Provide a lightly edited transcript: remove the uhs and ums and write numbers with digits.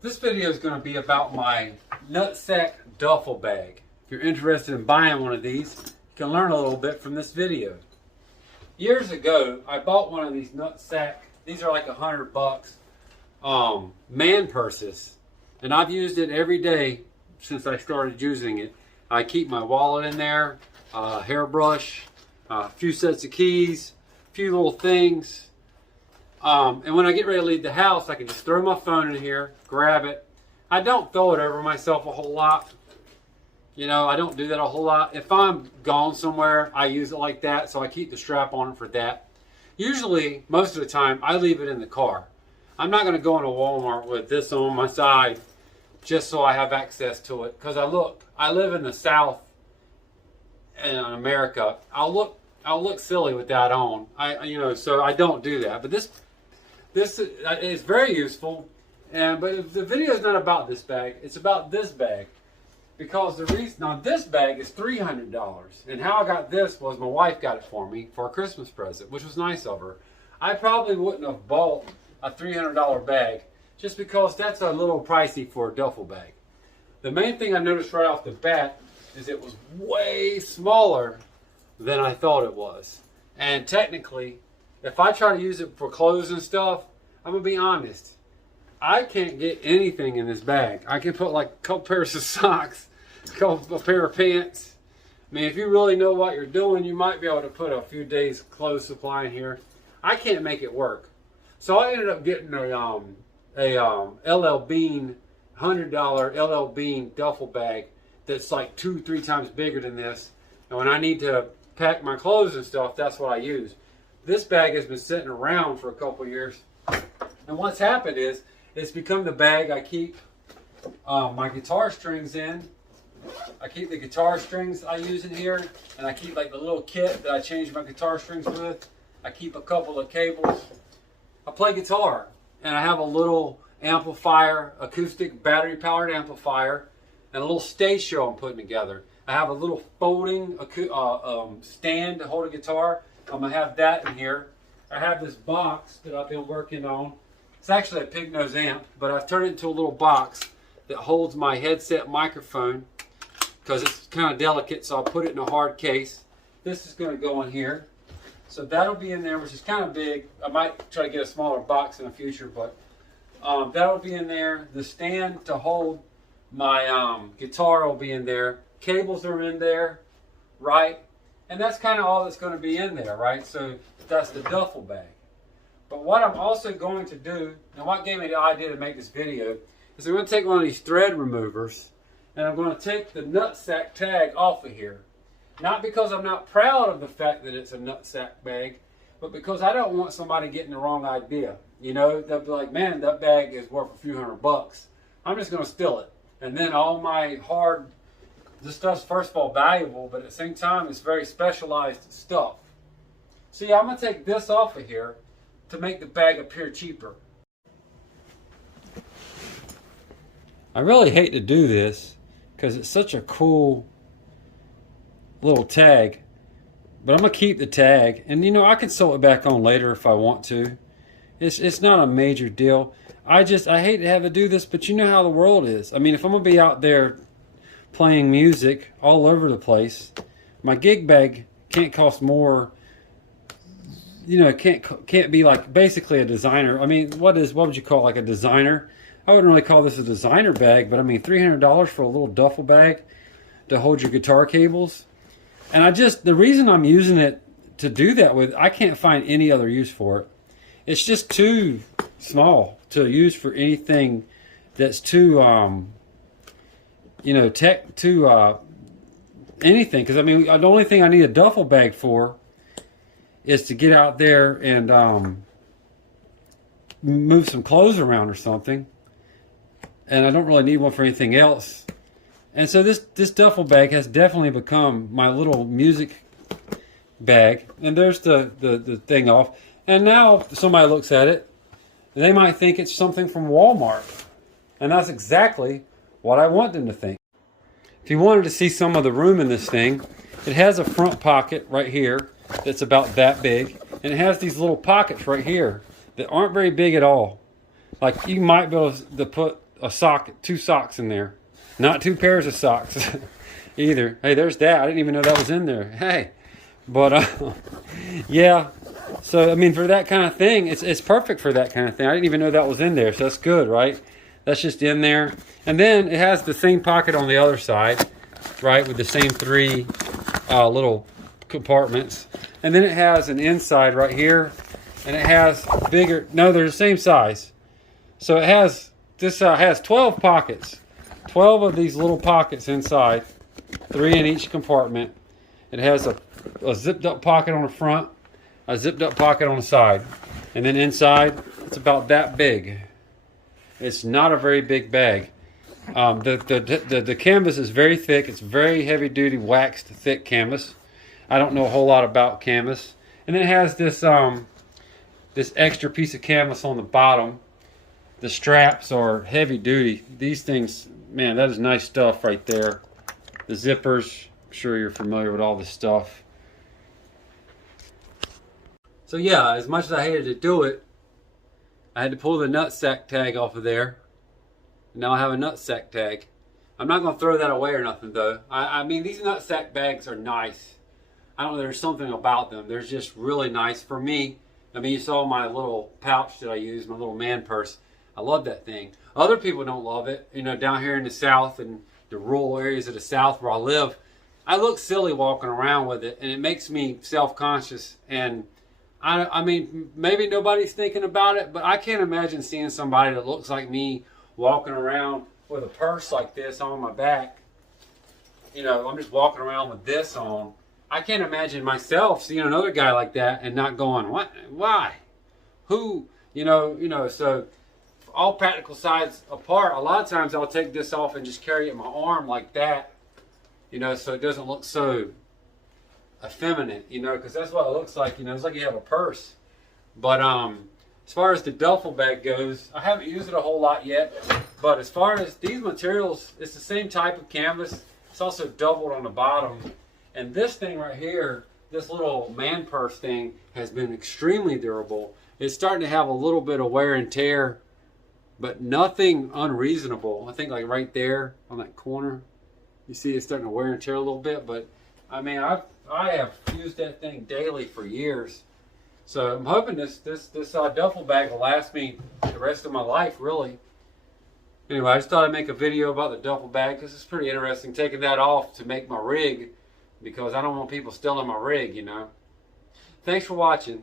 This video is going to be about my Nutsac duffel bag. If you're interested in buying one of these, you can learn a little bit from this video. Years ago, I bought one of these Nutsac. These are like $100 man purses, and I've used it every day since I started using it. I keep my wallet in there, hairbrush, a few sets of keys, a few little things. And when I get ready to leave the house, I can just throw my phone in here, grab it. I don't throw it over myself a whole lot. You know, I don't do that a whole lot. If I'm gone somewhere, I use it like that, so I keep the strap on it for that. Usually, most of the time, I leave it in the car. I'm not going to go into Walmart with this on my side just so I have access to it. Because I live in the South in America. I'll look silly with that on. So I don't do that. But this is very useful. But the video is not about this bag. It's about this bag. Because the reason, now this bag is $300. And how I got this was my wife got it for me for a Christmas present, which was nice of her. I probably wouldn't have bought a $300 bag just because that's a little pricey for a duffel bag. The main thing I noticed right off the bat is it was way smaller than I thought it was. And technically, if I try to use it for clothes and stuff, I'm gonna be honest, I can't get anything in this bag. I can put like a couple pairs of socks, a pair of pants. I mean, if you really know what you're doing, you might be able to put a few days clothes supply in here. I can't make it work. So I ended up getting a LL Bean, $100 LL Bean duffel bag that's like 2-3 times bigger than this. And when I need to pack my clothes and stuff, that's what I use. This bag has been sitting around for a couple years. And what's happened is, it's become the bag I keep my guitar strings in. I keep the guitar strings I use in here, and I keep like the little kit that I change my guitar strings with. I keep a couple of cables. I play guitar, and I have a little amplifier, acoustic battery-powered amplifier, and a little stage show I'm putting together. I have a little folding stand to hold a guitar. I'm gonna have that in here. I have this box that I've been working on. It's actually a pig nose amp, but I've turned it into a little box that holds my headset microphone because it's kind of delicate, so I'll put it in a hard case. This is going to go in here. So that'll be in there, which is kind of big. I might try to get a smaller box in the future, but that'll be in there. The stand to hold my guitar will be in there. Cables are in there, right? And that's kind of all that's going to be in there, right? So that's the duffel bag. But what I'm also going to do, and what gave me the idea to make this video, is I'm going to take one of these thread removers, and I'm going to take the Nutsac tag off of here. Not because I'm not proud of the fact that it's a Nutsac bag, but because I don't want somebody getting the wrong idea. You know, they'll be like, man, that bag is worth a few $100. I'm just going to steal it. And then all my this stuff's first of all valuable, but at the same time, it's very specialized stuff. See, I'm going to take this off of here to make the bag appear cheaper. I really hate to do this because it's such a cool little tag, but I'm gonna keep the tag, and you know, I can sew it back on later if I want to. It's not a major deal. I hate to have to do this, but you know how the world is. I mean, if I'm gonna be out there playing music all over the place, my gig bag can't cost more. You know, it can't be like basically a designer. I mean, what would you call it, like a designer? I wouldn't really call this a designer bag, but I mean, $300 for a little duffel bag to hold your guitar cables. And the reason I'm using it to do that with, I can't find any other use for it. It's just too small to use for anything that's too, anything. Because I mean, the only thing I need a duffel bag for is to get out there and move some clothes around or something. And I don't really need one for anything else. And so this duffel bag has definitely become my little music bag. And there's the thing off. And now somebody looks at it, and they might think it's something from Walmart. And that's exactly what I want them to think. If you wanted to see some of the room in this thing, it has a front pocket right here that's about that big, and it has these little pockets right here that aren't very big at all. Like, you might be able to put a sock, 2 socks in there. Not 2 pairs of socks either. Hey, there's that. I didn't even know that was in there. Hey, but yeah. So I mean, for that kind of thing, it's perfect for that kind of thing. I didn't even know that was in there, so that's good, right? That's just in there. And then it has the same pocket on the other side, right, with the same 3 little compartments. And then it has an inside right here, and it has bigger. No, they're the same size. So it has this has 12 pockets, 12 of these little pockets inside, 3 in each compartment. It has a zipped up pocket on the front, a zipped up pocket on the side, and then inside it's about that big. It's not a very big bag. The canvas is very thick. It's very heavy duty waxed thick canvas. I don't know a whole lot about canvas. And then it has this this extra piece of canvas on the bottom. The straps are heavy duty. These things, man, that is nice stuff right there. The zippers, I'm sure you're familiar with all this stuff. So yeah, as much as I hated to do it, I had to pull the nutsack tag off of there. Now I have a nutsack tag. I'm not going to throw that away or nothing though. I mean, these nutsack bags are nice. I don't know, there's something about them. They're just really nice for me. I mean, you saw my little pouch that I use, my little man purse. I love that thing. Other people don't love it. You know, down here in the South and the rural areas of the South where I live, I look silly walking around with it, and it makes me self-conscious. And I mean, maybe nobody's thinking about it, but I can't imagine seeing somebody that looks like me walking around with a purse like this on my back. You know, I'm just walking around with this on. I can't imagine myself seeing another guy like that and not going, what? Why? Who? You know, so all practical sides apart, a lot of times I'll take this off and just carry it in my arm like that, you know, so it doesn't look so effeminate, you know, because that's what it looks like, you know, it's like you have a purse. But as far as the duffel bag goes, I haven't used it a whole lot yet, but as far as these materials, it's the same type of canvas. It's also doubled on the bottom. And this thing right here, this little man purse thing, has been extremely durable. It's starting to have a little bit of wear and tear, but nothing unreasonable. I think like right there on that corner, you see it's starting to wear and tear a little bit, but I mean, I have used that thing daily for years. So I'm hoping this duffel bag will last me the rest of my life, really. Anyway, I just thought I'd make a video about the duffel bag because it's pretty interesting taking that off to make my rig, because I don't want people stealing my rig, you know. Thanks for watching.